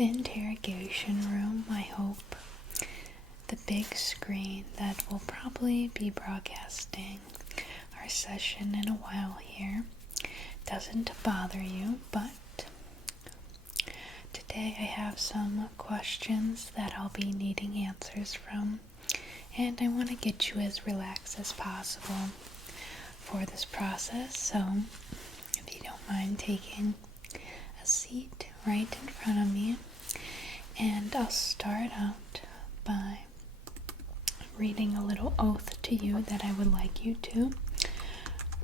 the interrogation room. I hope the big screen that will probably be broadcasting our session in a while here doesn't bother you, but today I have some questions that I'll be needing answers from, and I want to get you as relaxed as possible for this process. So if you don't mind taking a seat right in front of me, and I'll start out by reading a little oath to you that I would like you to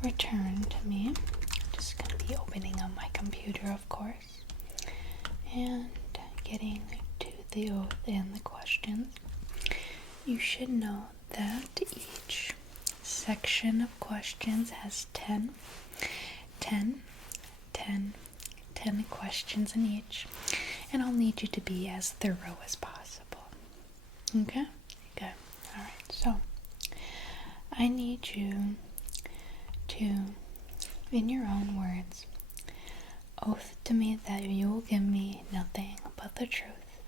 return to me. I'm just going to be opening up my computer, of course, and getting to the oath and the questions. You should know that each section of questions has 10 questions in each, and I'll need you to be as thorough as possible. Okay? Good. Alright, so I need you to, in your own words, oath to me that you will give me nothing but the truth,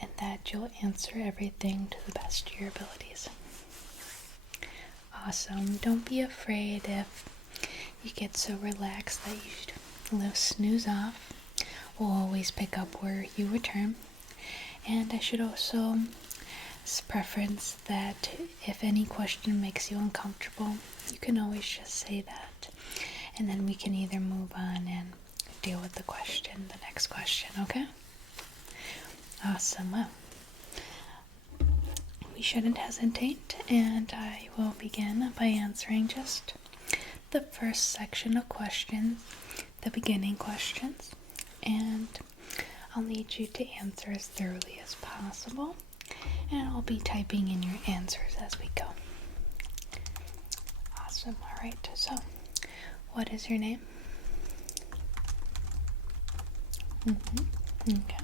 and that you'll answer everything to the best of your abilities. Awesome. Don't be afraid if you get so relaxed that you snooze off. We'll always pick up where you return. And I should also preference that if any question makes you uncomfortable, you can always just say that, and then we can either move on and deal with the next question, okay? Awesome. Well, we shouldn't hesitate, and I will begin by answering just the first section of questions, the beginning questions, and I'll need you to answer as thoroughly as possible, and I'll be typing in your answers as we go. Awesome. Alright, so what is your name? Okay.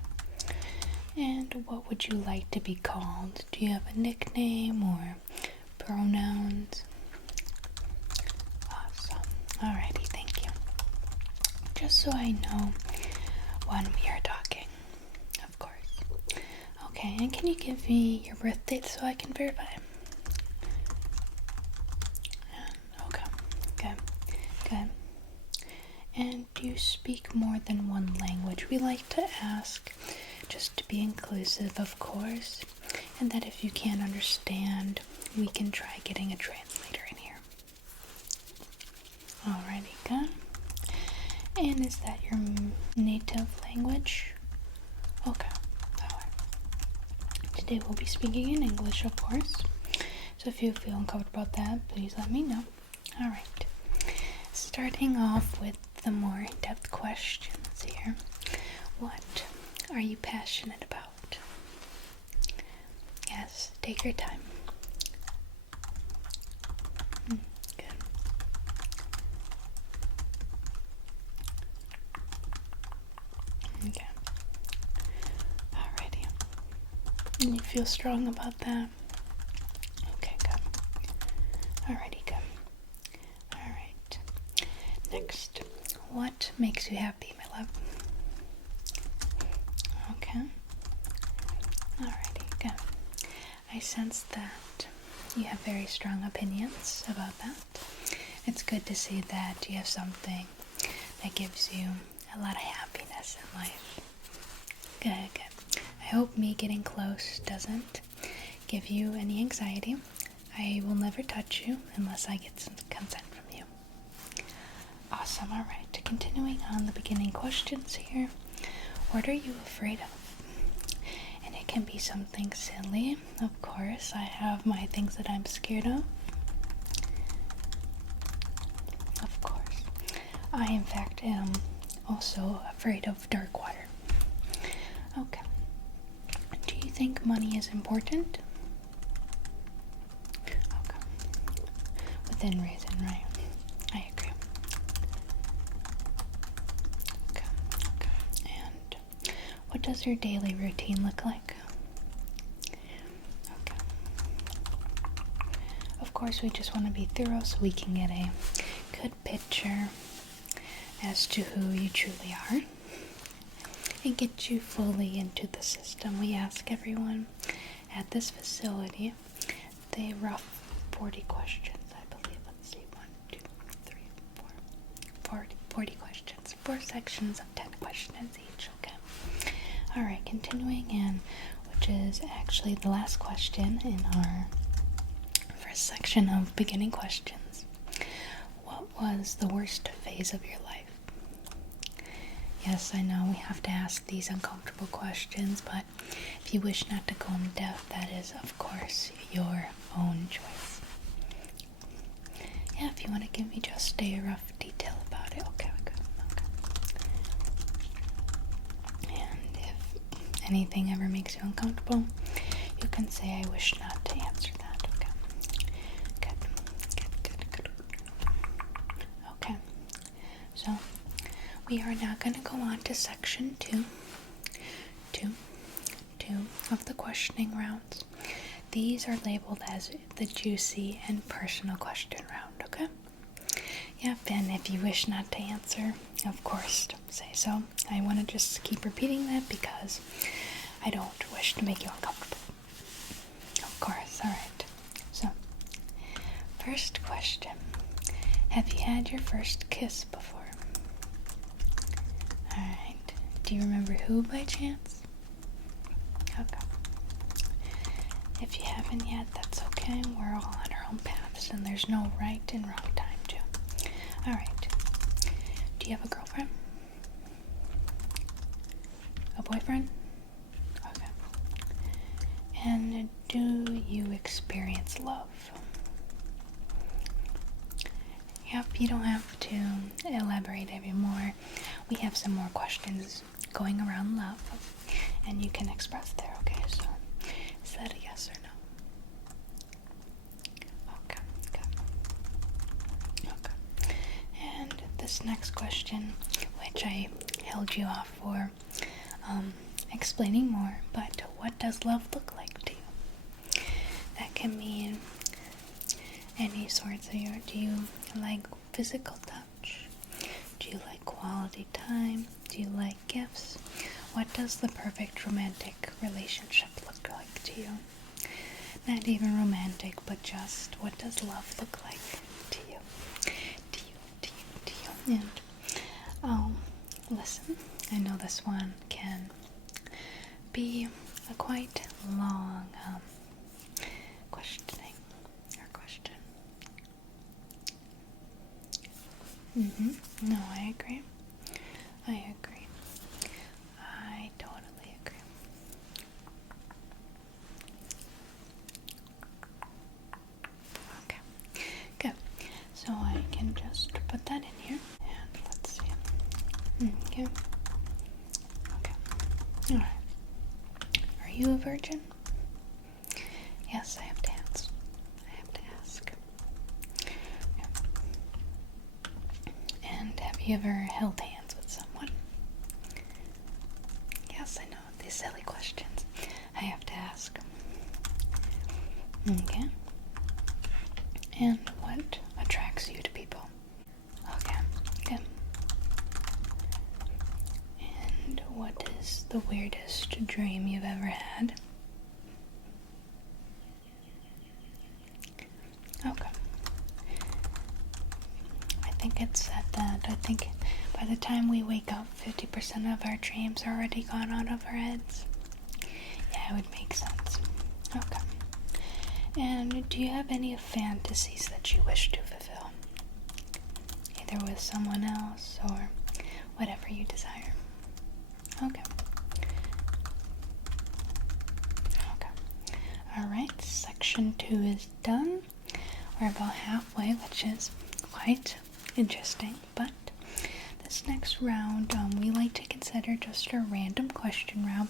And what would you like to be called? Do you have a nickname or pronouns? Awesome. Alrighty, thank you. Just so I know when we are talking, of course. Okay, and can you give me your birth date so I can verify? Okay, good. And do you speak more than one language? We like to ask just to be inclusive, of course, and that if you can't understand, we can try getting a translator in here. Alrighty, good. And is that your native language? Okay, alright. Today we'll be speaking in English, of course, so if you feel uncomfortable about that, please let me know. Alright, starting off with the more in-depth questions here. What are you passionate about? Yes, take your time. Good. Okay. Alrighty. And you feel strong about that? Okay, good. Alrighty, good. Alright. Next, what makes you happy, my love? Okay. Alrighty, good. I sense that you have very strong opinions about that. It's good to see that you have something that gives you a lot of happiness in life. Good, good. I hope me getting close doesn't give you any anxiety. I will never touch you unless I get some consent from you. Awesome, alright. Continuing on the beginning questions here. What are you afraid of? And it can be something silly. Of course, I have my things that I'm scared of. Of course. I, in fact, am also afraid of dark water. Okay. Do you think money is important? Okay. Within reason, right? I agree. Okay. And what does your daily routine look like? Okay. Of course, we just want to be thorough so we can get a good picture as to who you truly are. and get you fully into the system. We ask everyone at this facility the rough 40 questions, I believe. Let's see, 1, 2, 3, 4, 40 questions. 4 sections of 10 questions each, okay? Alright, continuing in, which is actually the last question in our first section of beginning questions. What was the worst phase of your life? Yes, I know we have to ask these uncomfortable questions, but if you wish not to go in depth, that is, of course, your own choice. Yeah, if you want to give me just a rough detail about it, okay. And if anything ever makes you uncomfortable, you can say, I wish not to answer that, okay? Good. Okay, so we are now going to go on to section 2 of the questioning rounds. These are labeled as the juicy and personal question round, okay? Yep, and if you wish not to answer, of course, say so. I want to just keep repeating that because I don't wish to make you uncomfortable. Of course, alright. So, first question. Have you had your first kiss before? Alright. Do you remember who by chance? Okay. If you haven't yet, that's okay. We're all on our own paths and there's no right and wrong time too. Alright. Do you have a girlfriend? A boyfriend? Okay. And do you experience love? Yep, you don't have to elaborate anymore. We have some more questions going around love, and you can express there, okay? So, is that a yes or no? Okay, good. Okay. And this next question, which I held you off for explaining more, but what does love look like to you? That can mean any sorts of do you like physical touch? Do you like quality time? Do you like gifts? What does the perfect romantic relationship look like to you? Not even romantic, but just what does love look like to you? And listen, I know this one can be a quite long questioning or question. No, I agree. I totally agree. Okay, good. So I can just put that in here and let's see. Okay. Alright. Are you a virgin? Yes, I have to ask. Yeah. And have you ever held hands with someone? Yes, I know, these silly questions. I have to ask. Okay. And what attracts you to people? Okay, good. And what is the weirdest dream you've ever had? Okay. I think it's said that I think by the time we wake up, 50% of our dreams are already gone out of our heads. Yeah, it would make sense. Okay. And do you have any fantasies that you wish to fulfill? Either with someone else or whatever you desire. Okay. Alright, section 2 is done. We're about halfway, which is quite interesting, but this next round we like to consider just a random question round.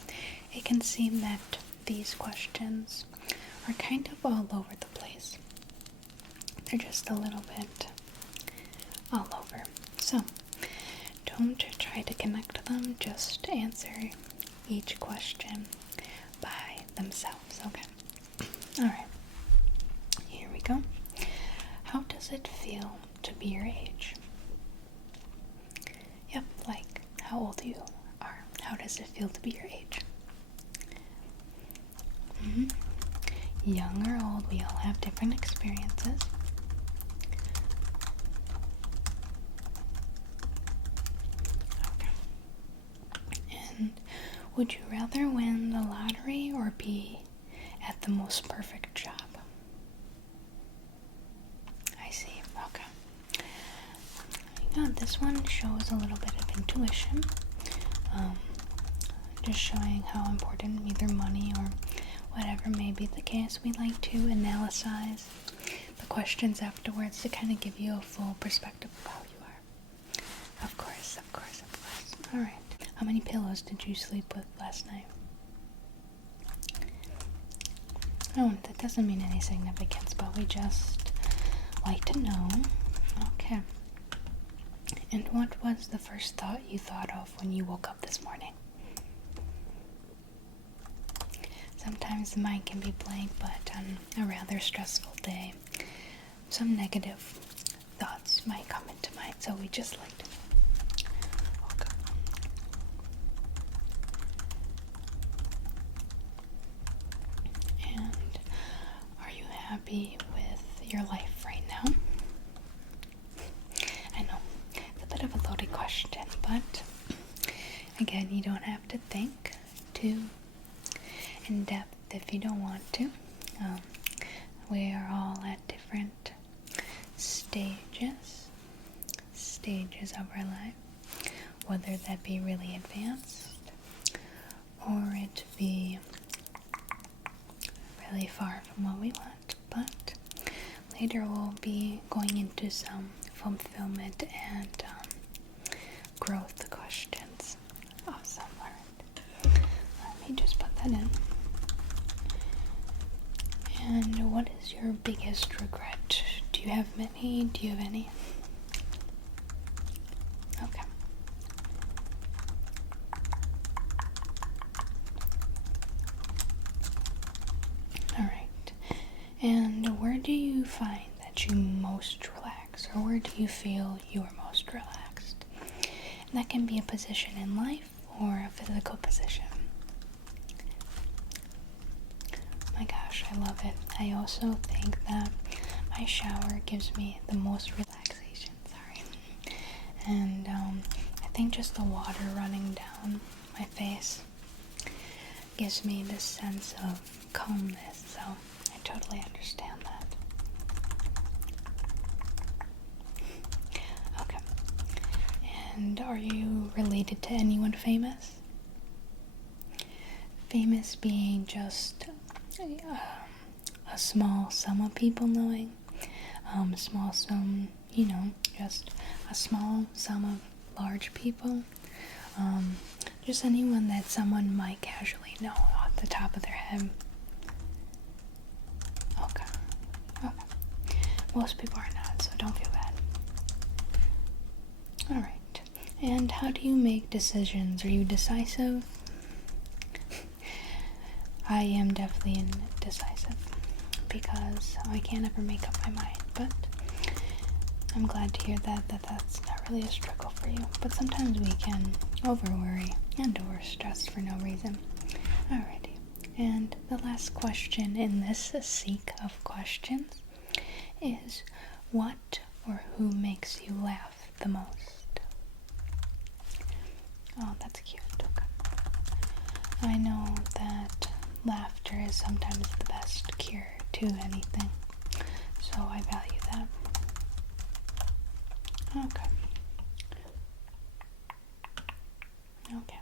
It can seem that these questions are kind of all over the place. They're just a little bit all over. So, don't try to connect them, just answer each question by themselves, okay? Alright, here we go. How does it feel to be your age? Yep, like how old you are. How does it feel to be your age? Young or old, we all have different experiences. Okay. And would you rather win the lottery or be at the most perfect job? I see. Okay. Yeah, this one shows a little bit of intuition. Just showing how important either money or whatever may be the case. We like to analyze the questions afterwards to kind of give you a full perspective of how you are. Of course, of course, of course. Alright. How many pillows did you sleep with last night? Oh, that doesn't mean any significance, but we just like to know. Okay. And what was the first thought you thought of when you woke up this morning? Sometimes the mind can be blank, but on a rather stressful day, some negative thoughts might come into mind, so we just like to know. Okay. And are you happy with your life right now? I know, it's a bit of a loaded question, but again, you don't have to think too in depth if you don't want to. We are all at different stages of our life, whether that be really advanced or it be really far from what we want. But later we'll be going into some fulfillment and growth questions. Awesome. Alright. Let me just put that in. And what is your biggest regret? Do you have many? Do you have any? Okay. Alright. And where do you find that you most relax? Or where do you feel you are most relaxed? And that can be a position in life or a physical position. My gosh, I love it. I also think that my shower gives me the most relaxation. Sorry. And I think just the water running down my face gives me this sense of calmness. So I totally understand that. Okay. And are you related to anyone famous? Famous being just a small sum of people knowing, small sum, just a small sum of large people, just anyone that someone might casually know off the top of their head. Okay. Most people are not, so don't feel bad. Alright. And how do you make decisions? Are you decisive? I am definitely indecisive because I can't ever make up my mind, but I'm glad to hear that that's not really a struggle for you. But sometimes we can over-worry and over-stress for no reason. Alrighty, and the last question in this seek of questions is what or who makes you laugh the most? Oh, that's cute. Okay. I know that laughter is sometimes the best cure to anything, so I value that. Okay,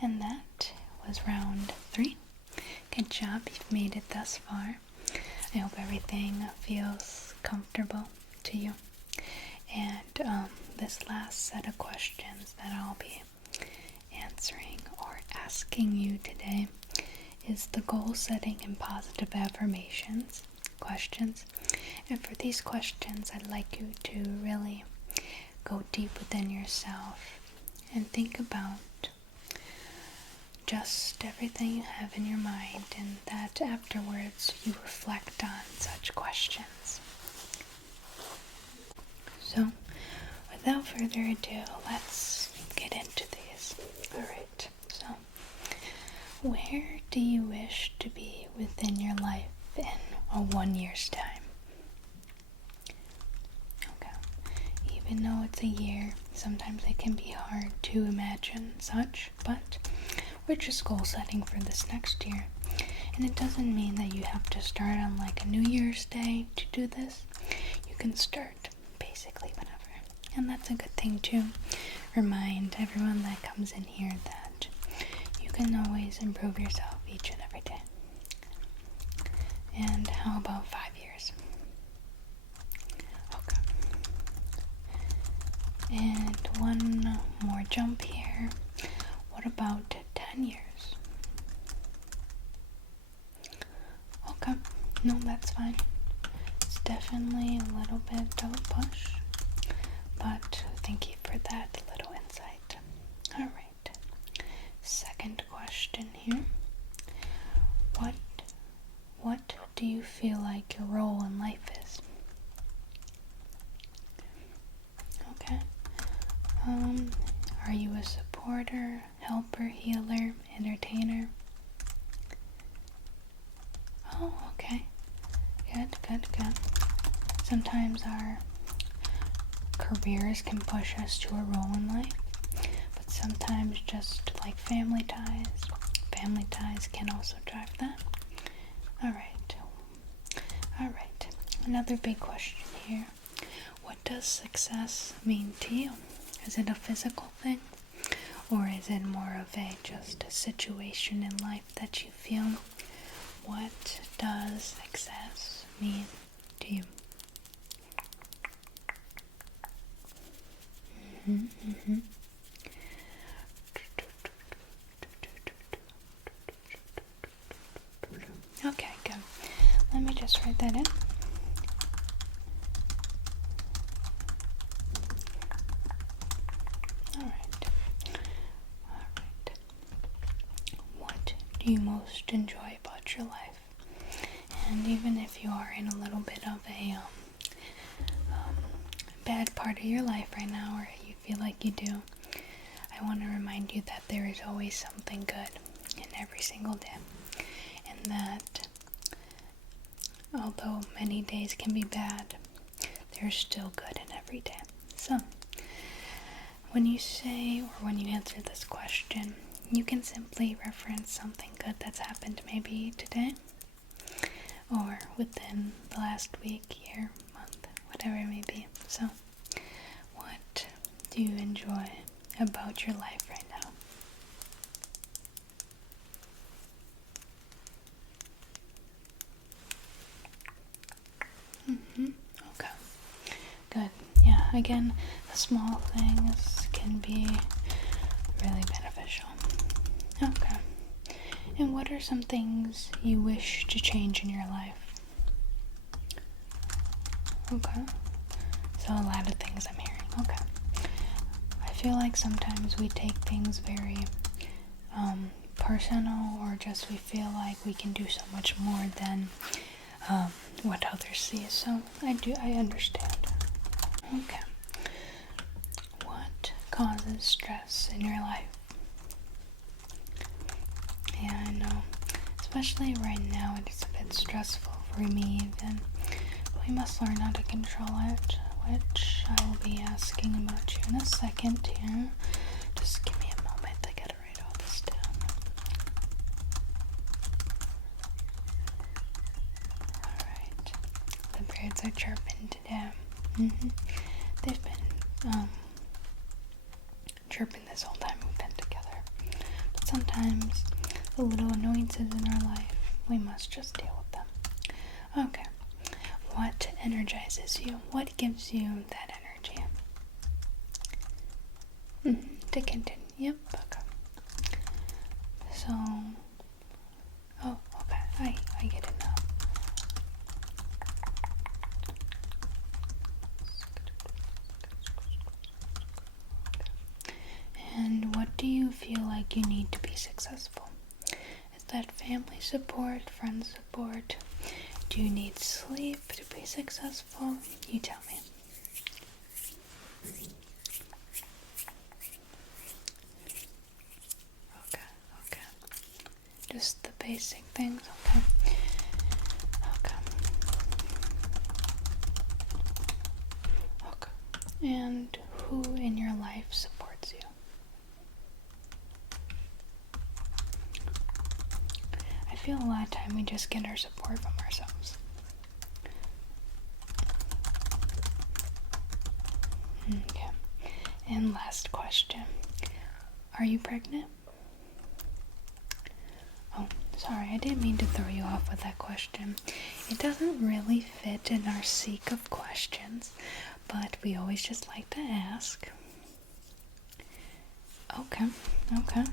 and that was round 3. Good job, you've made it thus far. I hope everything feels comfortable to you. And this last set of questions that I'll be answering or asking you today is the goal setting and positive affirmations questions. And for these questions, I'd like you to really go deep within yourself and think about just everything you have in your mind, and that afterwards you reflect on such questions. So, without further ado, let's get into these. Alright. Where do you wish to be within your life in a 1 year's time? Okay. Even though it's a year, sometimes it can be hard to imagine such, but we're just goal setting for this next year. And it doesn't mean that you have to start on like a New Year's Day to do this. You can start basically whenever. And that's a good thing to remind everyone that comes in here that you can always improve yourself each and every day. And how about 5 years? Okay. And one more jump here. What about 10 years? Okay, no, that's fine. It's definitely a little bit of a push, but thank you for that little insight. Alright, second question here. What do you feel like your role in life is? Okay. Are you a supporter, helper, healer, entertainer? Oh, okay. Good. Sometimes our careers can push us to a role in life, but sometimes just like family ties can also drive that. Alright. Another big question here. What does success mean to you? Is it a physical thing? Or is it more of just a situation in life that you feel? What does success mean to you? Okay, good. Let me just write that in. Alright. What do you most enjoy about your life? And even if you are in a little bit of a bad part of your life right now, or you feel like you do, I want to remind you that there is always something good in every single day. And that although many days can be bad, there's still good in every day. So, when you say or when you answer this question, you can simply reference something good that's happened maybe today, or within the last week, year, month, whatever it may be. So, what do you enjoy about your life right now? Okay. Good. Yeah, again, the small things can be really beneficial. Okay. And what are some things you wish to change in your life? Okay. So a lot of things I'm hearing. Okay. I feel like sometimes we take things very personal, or just we feel like we can do so much more than what others see. So I understand. Okay. What causes stress in your life? Yeah, I know. Especially right now, it's a bit stressful for me even. We must learn how to control it, which I will be asking about you in a second here. Just give me a moment, I gotta write all this down. Alright. The birds are chirping today. They've been chirping this whole time we've been together. But sometimes the little annoyances in our life, we must just deal with them. Okay. What energizes you? What gives you that energy? To continue. Yep. Okay. So, okay. I get it now. And what do you feel like you need to be successful? Is that family support, friend support? Do you need sleep to be successful? You tell me. Okay. basic things. Okay. Okay. Okay. And who in your life supports you? I feel a lot of time we just get our support from ourselves. Okay. And last question. Are you pregnant? Oh, sorry, I didn't mean to throw you off with that question. It doesn't really fit in our seek of questions, but we always just like to ask. Okay, okay.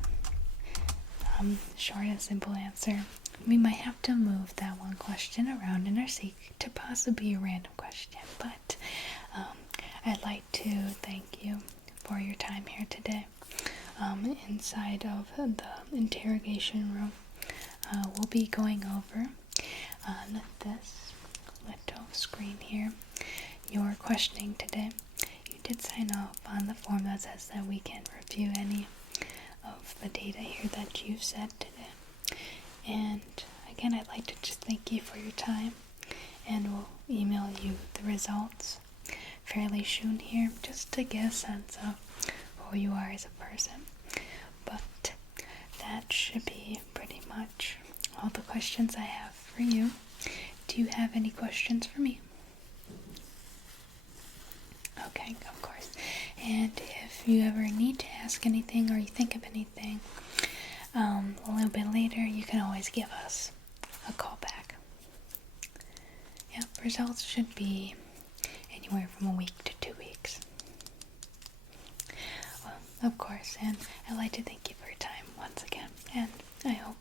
Short and simple answer. We might have to move that one question around in our seek to possibly a random question, but I'd like to thank you for your time here today. Inside of the interrogation room, we'll be going over on this little screen here your questioning today. You did sign off on the form that says that we can review any of the data here that you've said today. And again, I'd like to just thank you for your time, and we'll email you the results fairly soon here, just to get a sense of who you are as a person. But that should be pretty much all the questions I have for you. Do you have any questions for me? Okay, of course. And if you ever need to ask anything or you think of anything a little bit later, you can always give us a call back. Yep, results should be anywhere from a week to 2 weeks. Well, of course, and I'd like to thank you for your time once again, and I hope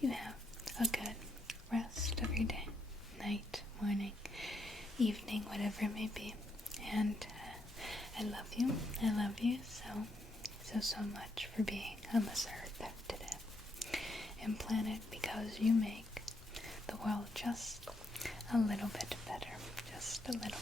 you have a good rest of your day, night, morning, evening, whatever it may be. And I love you so much for being on this earth today and planet, because you make the world just a little bit better, just a little